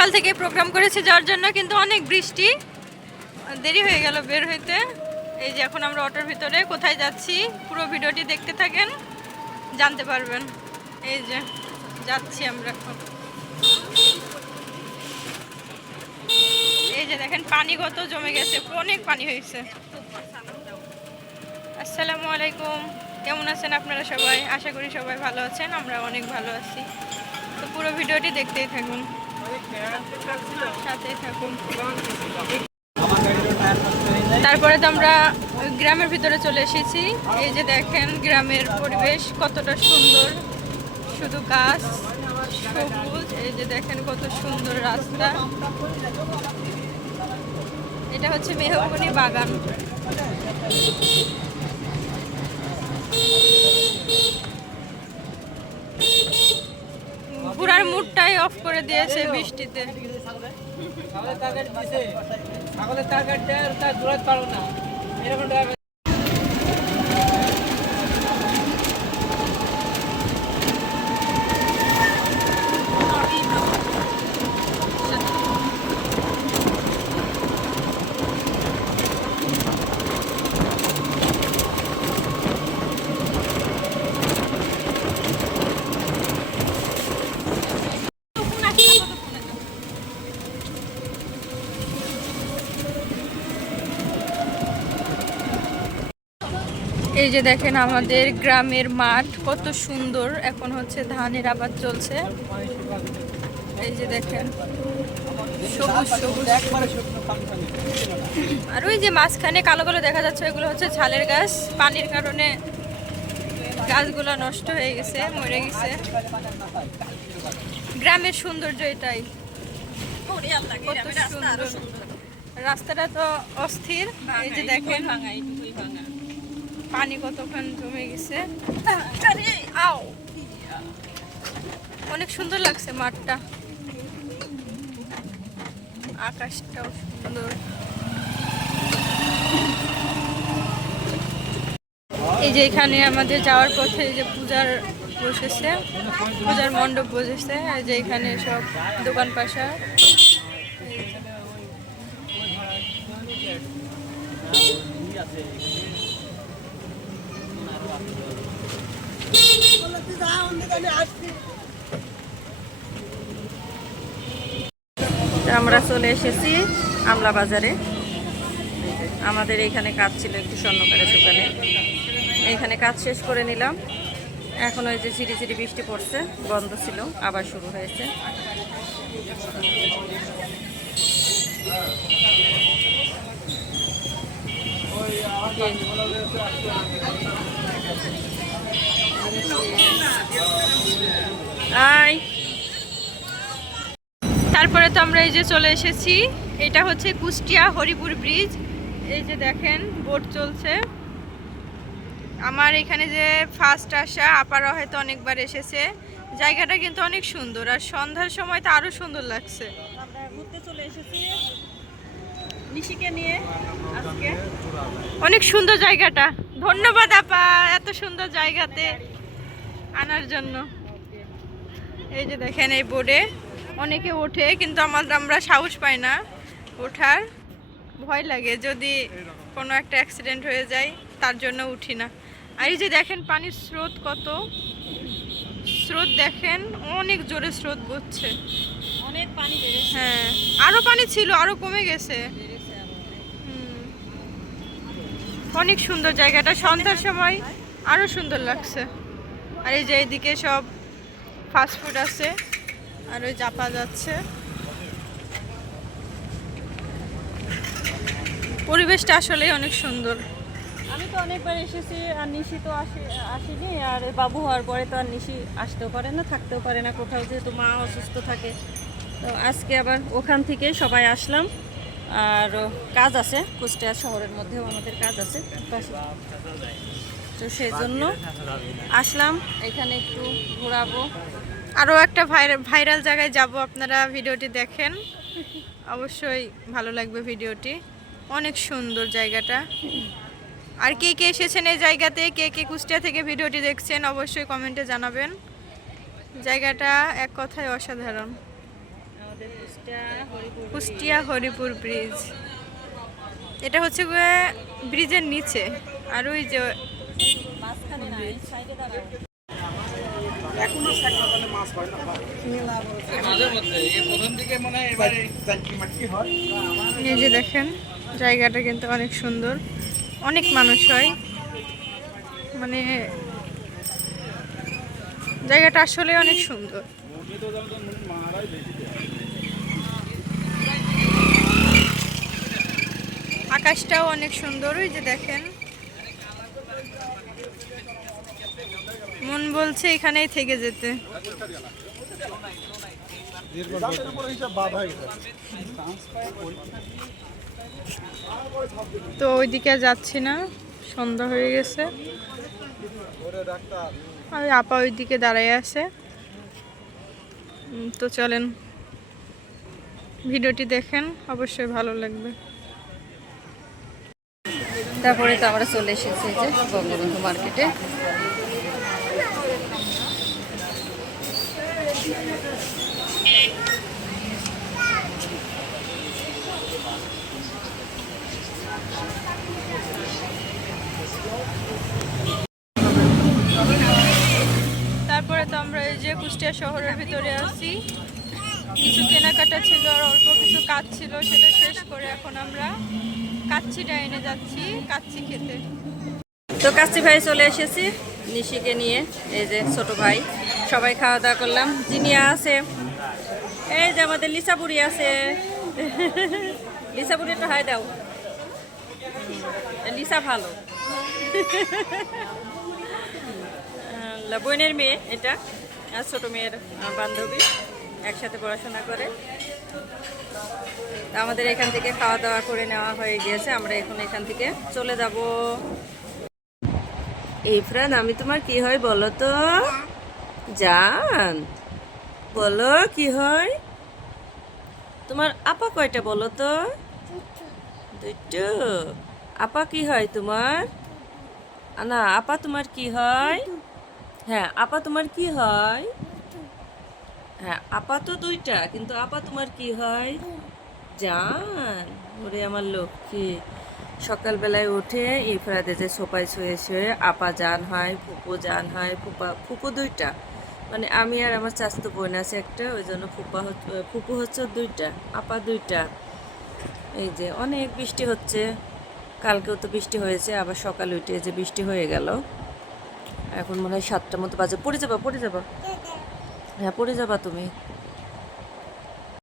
সকাল থেকে প্রোগ্রাম করেছে যাওয়ার জন্য কিন্তু অনেক বৃষ্টি। দেরি হয়ে গেল বের হইতে। এই যে এখন আমরা অটোর ভিতরে, কোথায় যাচ্ছি, পুরো ভিডিওটি দেখতে থাকেন, জানতে পারবেন। এই যে, যাচ্ছি আমরা এখন। এই যে দেখেন পানি কত জমে গেছে, অনেক পানি হয়েছে। আসসালামু আলাইকুম। কেমন আছেন আপনারা সবাই? আশা করি সবাই ভালো আছেন, আমরা অনেক ভালো আছি। তো পুরো ভিডিওটি দেখতেই থাকুন। তারপরে তো আমরা গ্রামের ভিতরে চলে এসেছি। এই যে দেখেন গ্রামের পরিবেশ কতটা সুন্দর। শুধু গাছ, সবুজ, এই যে দেখেন কত সুন্দর রাস্তা। এটা হচ্ছে মেহগনি বাগান। পুরার মুডটাই অফ করে দিয়েছে বৃষ্টিতে। ছাগলের টার্গেট দিছে। ছাগলের তরকারিটা তার দূরাত পারো না। এরকম এই যে দেখেন আমাদের গ্রামের মাঠ, কত সুন্দর। এখন হচ্ছে ধানের আবাদ চলছে। এই যে দেখেন, সবুজ সবুজ। আর ওই যে মাঝখানে কালো কালো দেখা যাচ্ছে এগুলো হচ্ছে ঝালের গাছ। পানির কারণে গাছগুলো নষ্ট হয়ে গেছে, মরে গেছে। গ্রামের সৌন্দর্য এটাই। রাস্তাটা তো অস্থির। এই যে দেখেন পানি কতক্ষণ জমে গেছে? আও! অনেক সুন্দর লাগছে মাঠটা। আকাশটাও সুন্দর। এই যে এখানে আমাদের যাওয়ার পথে এই যে পূজার বসেছে, পূজার মণ্ডপ বসেছে, এই যে এখানে সব দোকান পাশা। আমরা চলে এসেছি আমলা বাজারে। আমাদের এইখানে কাজ ছিল একটু স্বর্ণকারের দোকানে। এইখানে কাজ শেষ করে নিলাম। এখন ওই যে ঝিরি ঝিরি বৃষ্টি পড়ছে, বন্ধ ছিল, আবার শুরু হয়েছে। তারপরে তো আমরা এই যে চলে এসেছি এটা হচ্ছে কুষ্টিয়া হরিপুর ব্রিজ। এই যে দেখেন বোট চলছে। আমার এখানে যে ফার্স্ট আসা আপারা হয়তো অনেকবার এসেছে। জায়গাটা কিন্তু অনেক সুন্দর আর সন্ধ্যার সময় তো আরও সুন্দর লাগছে। আমরা ঘুরতে চলে এসেছি নিশিকে নিয়ে আজকে। অনেক সুন্দর জায়গাটা। ধন্যবাদ আপা এত সুন্দর জায়গাতে আনার জন্য। এই যে দেখেন এই বোর্ডে অনেকে ওঠে কিন্তু আমার আমরা সাহস পাই না ওঠার। ভয় লাগে যদি কোনো একটা অ্যাক্সিডেন্ট হয়ে যায় তার জন্য উঠি না। আর এই যে দেখেন পানির স্রোত কত। স্রোত দেখেন অনেক জোরে স্রোত বচ্ছে অনেক পানি হ্যাঁ আরও পানি ছিল আরও কমে গেছে। অনেক। সুন্দর জায়গাটা। সন্ধ্যার সময় আরও সুন্দর লাগছে। আর এই যে এইদিকে সব ফাস্ট ফুড আছে। আর ওই চাপা যাচ্ছে। পরিবেশটা আসলেই অনেক সুন্দর। আমি তো অনেকবার এসেছি আর নিশি তো আসি আসিনি, আর বাবু হওয়ার পরে তো আর নিশি আসতেও পারে না, থাকতেও পারে না কোথাও, যেহেতু মা অসুস্থ থাকে। তো আজকে আবার ওখান থেকে সবাই আসলাম। আর কাজ আছে, কুষ্টিয়া শহরের মধ্যেও আমাদের কাজ আছে। তো সেই জন্য আসলাম, এখানে একটু ঘোরাবো। আরও একটা ভাইরাল জায়গায় যাব আপনারা ভিডিওটি দেখেন। অবশ্যই ভালো লাগবে ভিডিওটি। অনেক সুন্দর জায়গাটা। আর কে কে এসেছেন এই জায়গাতে? কে কে কুষ্টিয়া থেকে ভিডিওটি দেখছেন অবশ্যই কমেন্টে জানাবেন। জায়গাটা এক কথায় অসাধারণ। কুষ্টিয়া হরিপুর ব্রিজ। এটা হচ্ছে ব্রিজের নিচে। আর ওই যে মাঝখানে না এই সাইডে দাঁড়াও এই যে দেখেন জায়গাটা কিন্তু অনেক সুন্দর অনেক মানুষ হয়। মানে জায়গাটা আসলে অনেক সুন্দর। আকাশটাও অনেক সুন্দর ওই যে দেখেন। মন বলছে এখানেই থেকে যেতে। তো ওইদিকে যাচ্ছি না, সন্ধ্যা হয়ে গেছে। আর আপা ওইদিকে দাঁড়ায় আছে। তো চলেন, ভিডিওটি দেখেন, অবশ্যই ভালো লাগবে। তারপরে তো আমরা চলে এসেছি যে বঙ্গবন্ধু মার্কেটে। তারপরে তো আমরা এই যে কুষ্টিয়া শহরের ভিতরে আছি। কিছু কেনাকাটা ছিল আর অল্প কিছু কাজ ছিল, সেটা শেষ করে এখন আমরা কাচ্ছি ডাইনে যাচ্ছি কাচ্ছি খেতে। তো কাচ্ছি ভাই চলে এসেছি নিশিকে নিয়ে, এই যে ছোট ভাই। সবাই খাওয়া দাওয়া করলাম। জিনিয়া আছে। এই যে আমাদের লিসাপুরি আছে। লিসাপুরি একটু হাই দাও। লিসা ভালো। বোনের মেয়ে এটা আর ছোট মেয়ের বান্ধবী একসাথে পড়াশোনা করে। আমাদের এখান থেকে খাওয়া দাওয়া করে নেওয়া হয়ে গিয়েছে। আমরা এখন এখান থেকে চলে যাব। ইফরান আমি তোমার কি হয় বলো তো? জান, বলো কি হয়? তোমার আপা কয়টা বলো তো? দুটো আপা কি হয় তোমার? না আপা তোমার কি হয়? হ্যাঁ আপা তোমার কি হয়? হ্যাঁ আপা তো দুইটা, কিন্তু আপা তোমার কি হয়? জান, ওরে আমার লক্ষ্মী। সকালবেলায় উঠে ইফরাতে যে সোপায় শুয়ে শুয়ে আপা জান হয়, ফুপু জান হয়, ফুপা, ফুপু দুইটা। মানে আমি আর আমার চাচাতো বোন আছে একটা, ওই জন্য ফুপা ফুপু হচ্ছে দুইটা, আপা দুইটা। এই যে অনেক বৃষ্টি হচ্ছে, কালকেও তো বৃষ্টি হয়েছে, আবার সকাল উঠে যে বৃষ্টি হয়ে গেল। এখন মনে হয় সাতটার মতো বাজে। পড়ে যাবা পড়ে যাবা? হ্যাঁ পড়ে যাবা তুমি।